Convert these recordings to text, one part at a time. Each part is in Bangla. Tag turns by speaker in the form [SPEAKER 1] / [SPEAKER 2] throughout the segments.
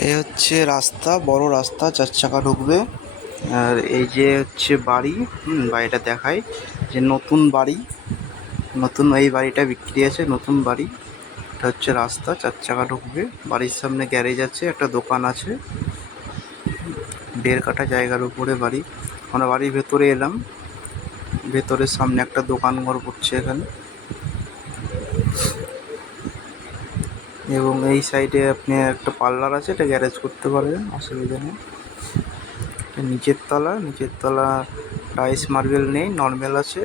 [SPEAKER 1] এই হচ্ছে রাস্তা, বড় রাস্তা চার চাকা ঢুকবে। আর এই যে হচ্ছে বাড়ি, হুম, বাড়িটা দেখায় যে নতুন বাড়ি, নতুন এই বাড়িটা বিক্রি আছে, নতুন বাড়ি। এটা হচ্ছে রাস্তা চার চাকা ঢুকবে। বাড়ির সামনে গ্যারেজ আছে, একটা দোকান আছে। দেড় কাঠা জায়গার উপরে বাড়ি। আমরা বাড়ির ভেতরে এলাম। ভেতরের সামনে একটা দোকান ঘর পড়ছে এখানে। এবং এই সাইডে আপনি একটা পার্লার আছে, এটা গ্যারেজ করতে পারবেন, অসুবিধা নেই। নিচের তলা নিচের তলা টাইস মার্বেল নেই নর্মাল আছে।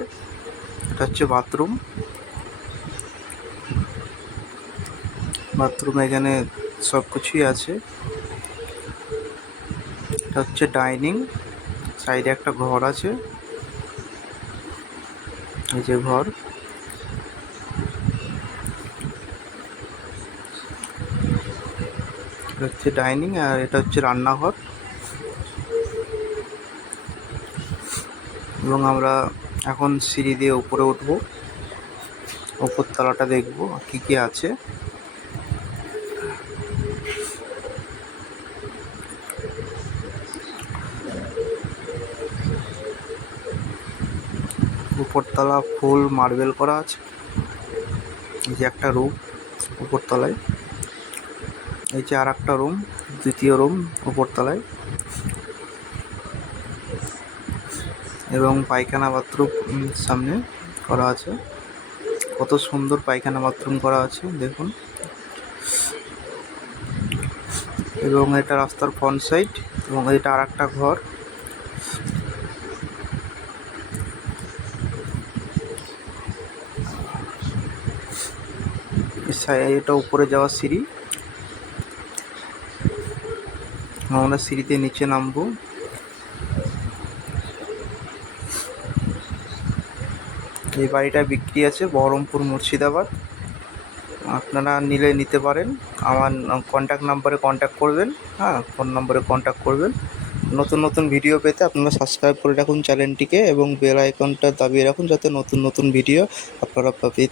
[SPEAKER 1] এটা হচ্ছে বাথরুম বাথরুম এখানে সব কিছুই আছে। এটা হচ্ছে ডাইনিং সাইডে একটা ঘর আছে। এই যে ঘর। এটা হচ্ছে ডাইনিং আর এটা হচ্ছে রান্নাঘর। এবং আমরা এখন সিঁড়ি দিয়ে উপরে উঠবো। উপর তলাটা দেখব কি কি আছে। উপরতলা ফুল মার্বেল করা আছে। যে একটা রুম উপরতলায়। এই যে আর একটা রুম দ্বিতীয় রুম উপরতলায়। এবং পায়খানা বাথরুম সামনে করা আছে। কত সুন্দর পায়খানা বাথরুম করা আছে, দেখুন। এবং এটা রাস্তার ফ্রন্ট সাইড এবং এটা আর একটা ঘর এটা উপরে যাওয়ার সিঁড়ি। আমরা সিঁড়িতে নিচে নামবো। এই বাড়িটা বিক্রি আছে, বহরমপুর মুর্শিদাবাদ। আপনারা নিলে নিতে পারেন। আমার কন্ট্যাক্ট নাম্বারে কন্ট্যাক্ট করবেন। হ্যাঁ ফোন নম্বরে কন্ট্যাক্ট করবেন। নতুন নতুন ভিডিও পেতে আপনারা সাবস্ক্রাইব করে রাখুন চ্যানেলটিকে এবং বেল আইকনটা দাবিয়ে রাখুন যাতে নতুন নতুন ভিডিও আপনারা পেতে